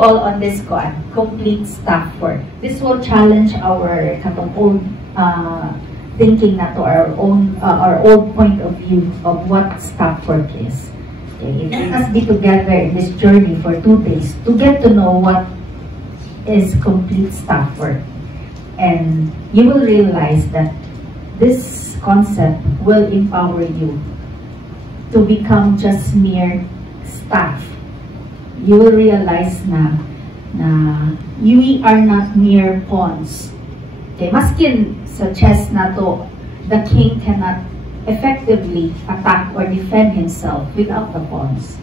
all on this complete staff work. This will challenge our own thinking na to our own point of view of what staff work is. Okay. Let us be together in this journey for 2 days to get to know what is complete staff work. And you will realize that this concept will empower you to become just mere staff. You will realize na we are not mere pawns. Okay, maskin sa chess na to, the king cannot effectively attack or defend himself without the pawns.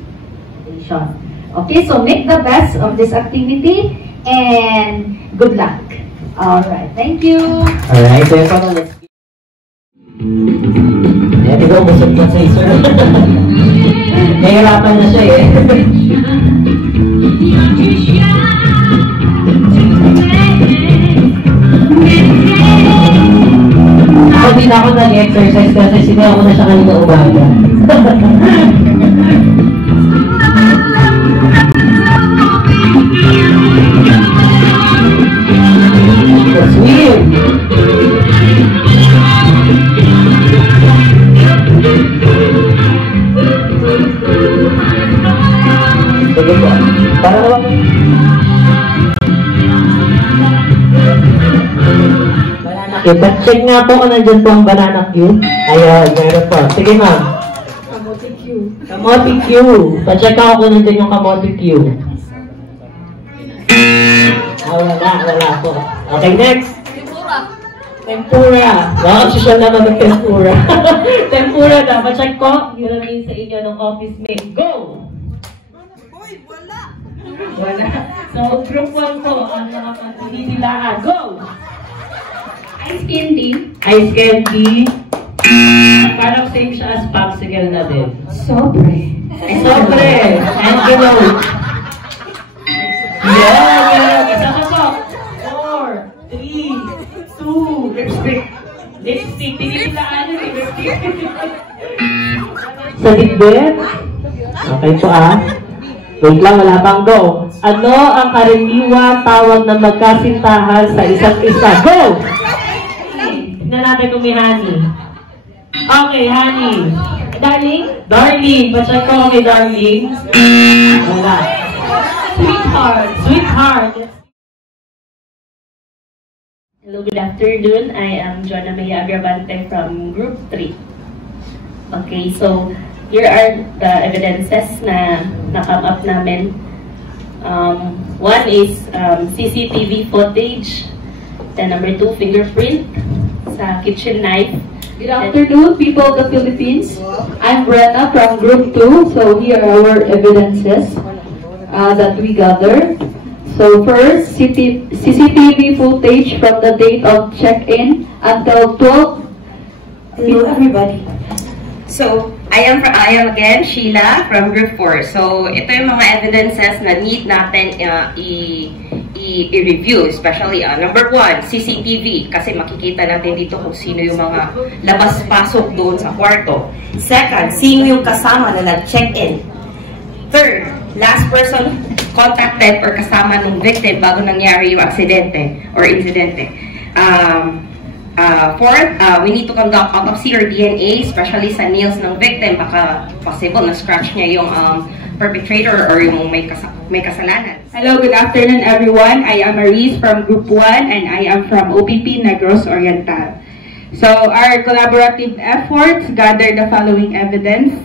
Okay, so make the best of this activity and good luck. Alright, thank you. Alright, so let's ayan, ikaw busog na sa sir. Nahirapan na siya eh. Ako din ako nag-exercise kasi sinaw ko na siya kanina umaga. That's weird. Sige po. Para naman. Banana cue. Check nga po kung nandyan po ang banana cue. Ayun, meron po. Sige ma'am. Kamote cue. Kamote cue. Pa-check ako kung nandyan yung kamote cue. Wala po. Okay, next. Tempura. Wow, social naman ng tempura. Tempura na. Pa-check ko. Yun ang sa inyo ng office mate. Go! Wala. So, group 1 po ang mga pagpinilaan. Go! Ice candy. Ice candy. Parang same siya as popsicle na din. Sobre. Sobre. Antelope. Yeah. Isa ka po. 4, 3, 2, lipstick. Lipstick. Pinilaan yun. Lipstick. Sa dibdib. Okay po Wait lang, wala pang go. Ano ang karaniwang tawag ng magkasintahan sa isa't isa? Go! Tignan natin kung may honey. Okay, honey. Darling? Darling. Pa-check ko kay darling. Wala. Sweetheart. Sweetheart. Hello, good afternoon. I am Joanna Maya Agravante from Group 3. Okay, so here are the evidences na na-come up namin. One is CCTV footage. Then number 2, fingerprint sa kitchen knife. Good afternoon, people of the Philippines. I'm Brenna from Group 2. So here are our evidences that we gathered. So first, CCTV footage from the date of check-in until 12. Hello everybody. So, I am again Sheila from Group 4. So, ito yung mga evidences na need natin i-review. Especially, number 1, CCTV. Kasi makikita natin dito kung sino yung mga labas-pasok doon sa kwarto. Second, sino yung kasama na nag-check-in. Third, last person contacted or kasama ng victim bago nangyari yung aksidente or insidente. Fourth, we need to conduct autopsy or DNA, especially sa nails ng victim. Baka possible na scratch niya yung perpetrator or yung may kasalanan. Hello, good afternoon everyone. I am Maris from Group 1 and I am from OPP Negros Oriental. So our collaborative efforts gather the following evidence.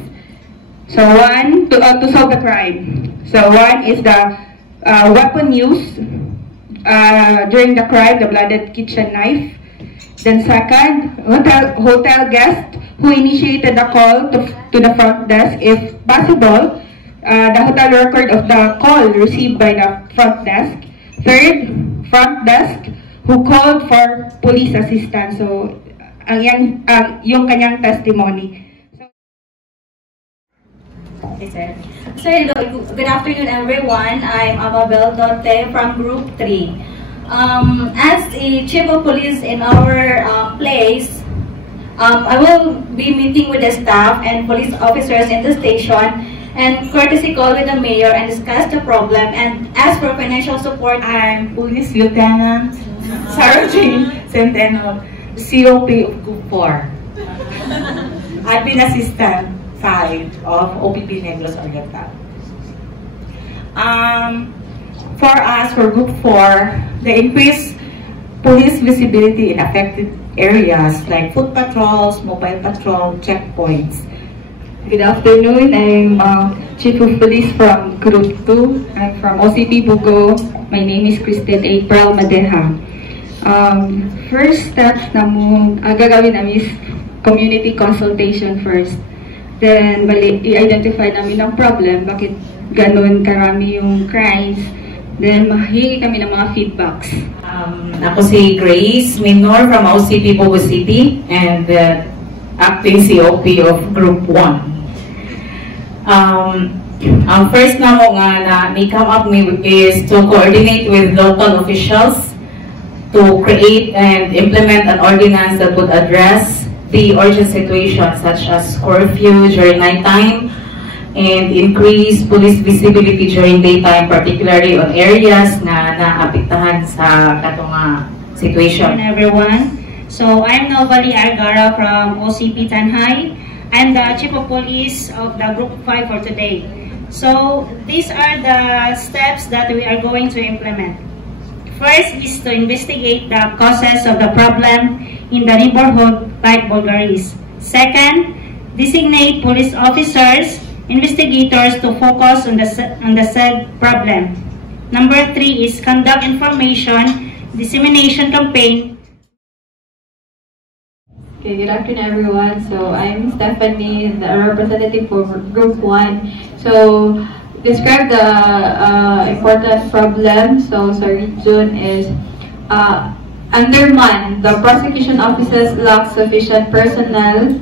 So one, to solve the crime. So one is the weapon used during the crime, the blooded kitchen knife. Then second, hotel guest who initiated the call to the front desk. If possible, the hotel record of the call received by the front desk. Third, front desk who called for police assistance. So, yung kanyang testimony. So hello, good afternoon everyone. I'm Amabel Donte from Group 3. As a chief of police in our place, I will be meeting with the staff and police officers in the station and courtesy call with the mayor and discuss the problem and ask for financial support. I'm Police Lieutenant Sarah Jane Centeno, COP of Group 4. I've been Assistant 5 of OPP Negros Oriental. For us, for Group 4, the increased police visibility in affected areas like foot patrols, mobile patrol, checkpoints. Good afternoon, I'm Chief of Police from Group 2. I'm from OCP Bugo. My name is Kristen April Madeha. First steps na gagawin namin is community consultation first. Then, i-identify namin ang problem, bakit ganun karami yung crimes. Then, mahingi kami ng mga feedbacks. Ako si Grace Minor from OCP Bugo City and acting COP of Group 1. Ang first na mo nga na come up is to coordinate with local officials to create and implement an ordinance that would address the urgent situations such as curfew during nighttime and increase police visibility during daytime, particularly on areas na naapektahan sa katong situation. Good everyone. So I'm Novali Argara from OCP Tanhay. I'm the Chief of Police of the Group 5 for today. So these are the steps that we are going to implement. First is to investigate the causes of the problem in the neighborhood like Bulgaris. Second, designate police officers, investigators to focus on the said problem. Number 3 is conduct information dissemination campaign. Okay, good afternoon everyone. So I'm Stephanie, the representative for Group 1. So describe the important problem. So sa region is undermanned. The prosecution offices lack sufficient personnel.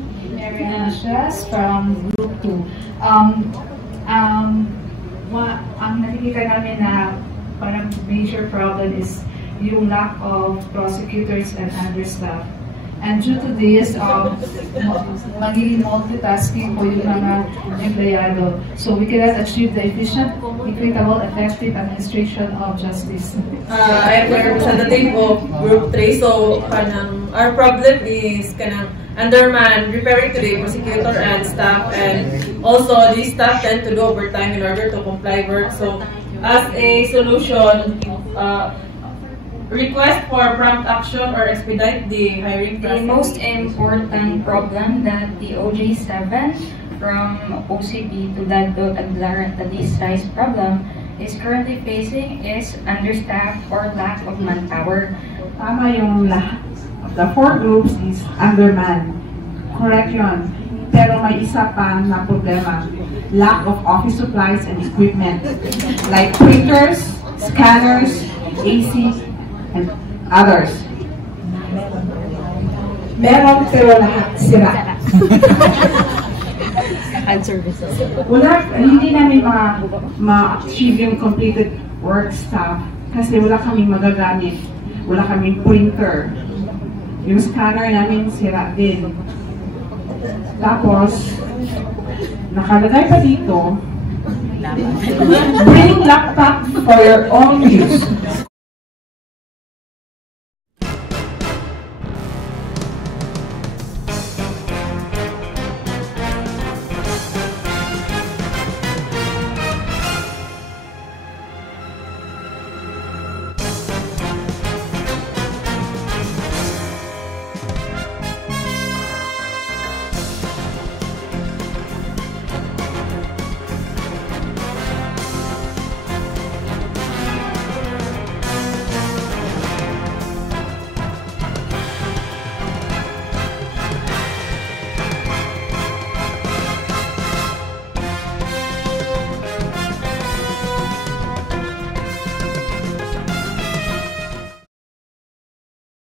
From Group 2. Ang nakikita namin na parang major problem is yung lack of prosecutors and understaff. And due to this, magiging multitasking po yung mga empleyado. So we cannot achieve the efficient, equitable, effective administration of justice. I'm the representative of Group 3. So our problem is undermanned, referring to the prosecutor and staff, and also the staff tend to do overtime in order to comply work. So as a solution, request for prompt action or expedite the hiring process. The most important problem that the OJ7 from OCP to Dagdot and Larantalis size problem is currently facing is understaffed or lack of manpower. Tama yung lahat. The 4 groups is undermanned. Correct yun. Pero may isa pa na problema. Lack of office supplies and equipment. Like printers, scanners, AC, and others. Meron pero lahat sira. Hindi namin ma-achieve yung completed work staff kasi wala kaming magagamit. Wala kaming printer. Yung scanner namin sira din. Tapos, nakalagay pa dito, bring laptop for your own use.